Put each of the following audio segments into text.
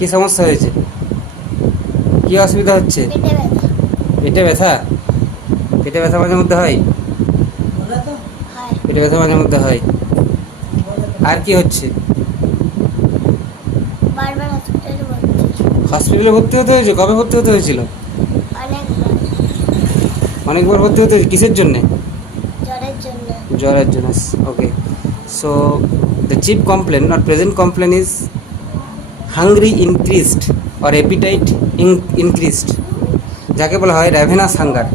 কি সমস্যা হয়েছে? কি অসুবিধা হচ্ছে? পেটে ব্যথা। পেটে ব্যথা? মাঝে মধ্যে হয়? হয়। পেটে ব্যথা মাঝে মধ্যে হয়? আর কি হচ্ছে? হসপিটালে ভর্তি। হতে হয়েছে? কবে ভর্তি হতে হয়েছিল? অনেকবার। অনেকবার ভর্তি হতে হয়েছে? কিসের জন্যে? জ্বরের জন্য। জ্বরের জন্য। Okay so the chief complaint not present complaint is hungry increased or appetite increased যাকে বলা হয় র্যাভেনাস হাঙ্গার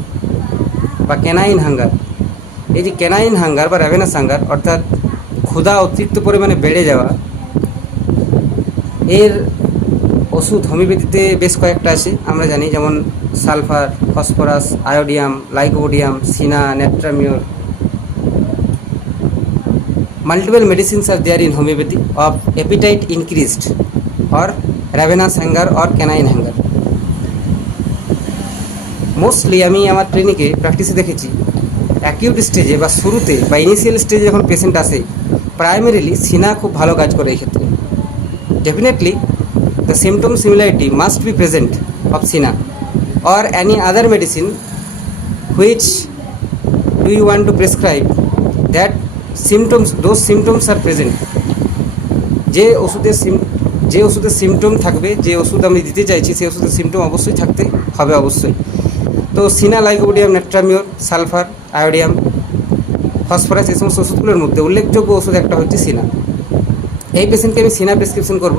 বা ক্যানাইন হাঙ্গার এই যে ক্যানাইন হাঙ্গার বা র্যাভেনাস হাঙ্গার অর্থাৎ ক্ষুধা অতিরিক্ত পরিমাণে বেড়ে যাওয়া, এর ওষুধ হোমিওপ্যাথিতে বেশ কয়েকটা আছে। আমরা জানি যেমন sulphur, phosphorus, iodium lycopodium cina, natrum mur. multiple medicines are there in homeopathy of appetite increased or ravenous hunger or canine hunger mostly আমি আমার ক্লিনিকে প্র্যাকটিসে দেখেছি। অ্যাকিউট স্টেজে বা শুরুতে বা ইনিশিয়াল স্টেজে যখন পেশেন্ট আসে প্রাইমারিলি সিনা খুব ভালো কাজ করে এই ক্ষেত্রে। Definitely the symptom similarity must be present of cina. Or any other medicine which do you want to prescribe that symptoms, those symptoms are present যে ওষুধের যে ওষুধের সিমটম থাকবে, যে ওষুধ আমি দিতে চাইছি, সেই ওষুধের সিমটম অবশ্যই থাকতে হবে অবশ্যই। তো cina lycopodium natrum mur, sulphur, iodium, phosphorus এই সমস্ত ওষুধগুলোর মধ্যে উল্লেখযোগ্য ওষুধ একটা হচ্ছে সিনা। এই পেশেন্টকে আমি সিনা প্রেসক্রিপশন করব।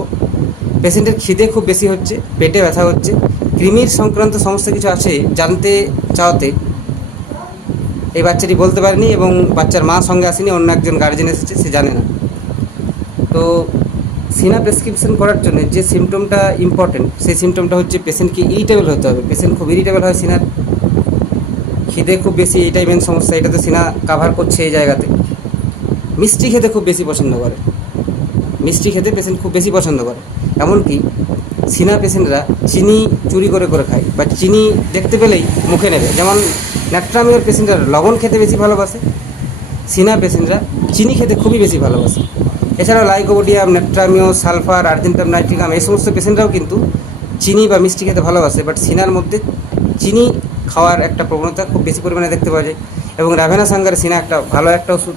পেশেন্টের খিদে খুব বেশি হচ্ছে, পেটে ব্যথা হচ্ছে, কৃমির সংক্রান্ত সমস্ত কিছু আছে জানতে চাওয়াতে। এই বাচ্চাটি বলতে পারেনি এবং বাচ্চার মা সঙ্গে আসেনি, অন্য একজন গার্জেন এসেছে, সে জানে না। তো সিনা প্রেসক্রিপশন করার জন্য যে সিমটমটা ইম্পর্টেন্ট সেই সিমটমটা হচ্ছে পেশেন্টকে ইরিটেবল হতে হবে। পেশেন্ট খুব ইরিটেবল হয় সিনার। খিদে খুব বেশি এইটাই মেন সমস্যা, এটা তো সিনা কাভার করছে এই জায়গাতে। মিষ্টি খেতে খুব বেশি পছন্দ করে। মিষ্টি খেতে পেশেন্ট খুব বেশি পছন্দ করে। এমনকি সিনা পেশেন্টরা চিনি চুরি করে করে খায় বা চিনি দেখতে পেলেই মুখে নেবে। যেমন ন্যাট্রামিওর পেশেন্টরা লবণ খেতে বেশি ভালোবাসে, সিনা পেশেন্টরা চিনি খেতে খুবই বেশি ভালোবাসে। এছাড়াও lycopodium natrum mur sulphur argentum nitricum এই সমস্ত পেশেন্টরাও কিন্তু চিনি বা মিষ্টি খেতে ভালোবাসে বাট সিনার মধ্যে চিনি খাওয়ার একটা প্রবণতা খুব বেশি পরিমাণে দেখতে পাওয়া যায়। এবং রাভেনা সাঙ্গার সিনা একটা ভালো একটা ওষুধ।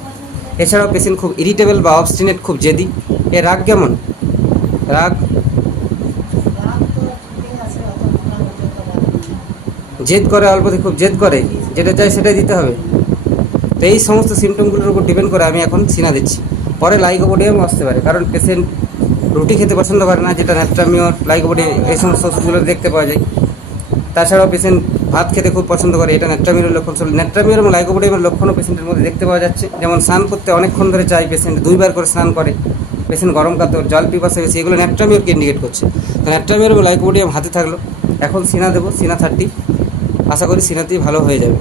এছাড়াও পেশেন্ট খুব ইরিটেবল বা অবস্টিনেট খুব জেদি। এর রাগ কেমন? রাগ? জেদ করে অল্পতে, খুব জেদ করে। যেটা চাই সেটাই দিতে হবে। তো এই সমস্ত সিমটমগুলোর উপর ডিপেন্ড করে আমি এখন সিনা দিচ্ছি। পরে লাইকোবোডিয়াম আসতে পারে, কারণ পেশেন্ট রুটি খেতে পছন্দ করে না, যেটা ন্যাট্রামিওর লাইকোবোডিয়াম এই সমস্ত ওষুধগুলো দেখতে পাওয়া যায়। তাছাড়াও পেশেন্ট ভাত খেতে খুব পছন্দ করে, এটা ন্যাট্রামিওর লক্ষণ। চলে ন্যাট্রামিওর এবং লাইকোবোডিয়ামের লক্ষণও পেশেন্টের মধ্যে দেখতে পাওয়া যাচ্ছে। যেমন স্নান করতে অনেকক্ষণ ধরে চাই পেশেন্ট দুইবার করে স্নান করে। পেশেন্ট গরম কাতর জল পিপাসা বেশি, এগুলো ন্যাট্রামিওরকে ইন্ডিকেট করছে? তো ন্যাট্রামিওর এবং লাইকোবোডিয়াম হাতে থাকল। এখন সিনা দেবো, সিনা থার্টি আশা করি সিনাতেই ভালো হয়ে যাবে।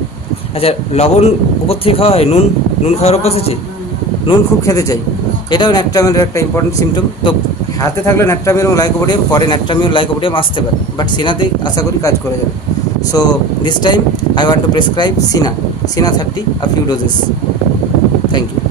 আচ্ছা লবণ উপর থেকে খাওয়া হয়, নুন? নুন খাওয়ার অভ্যাস আছে? নুন খুব খেতে চাই। এটাও ন্যাট্রামিওর একটা ইম্পর্টেন্ট সিমটম তো হাতে থাকলে ন্যাট্রামিওর এবং লাইকোপোডিয়াম পরে ন্যাট্রামিওর লাইকোপোডিয়াম আসতে পারে বাট সিনাতেই আশা করি কাজ করে যাবে। So this time I want to prescribe Cena Cena thirty a few doses thank you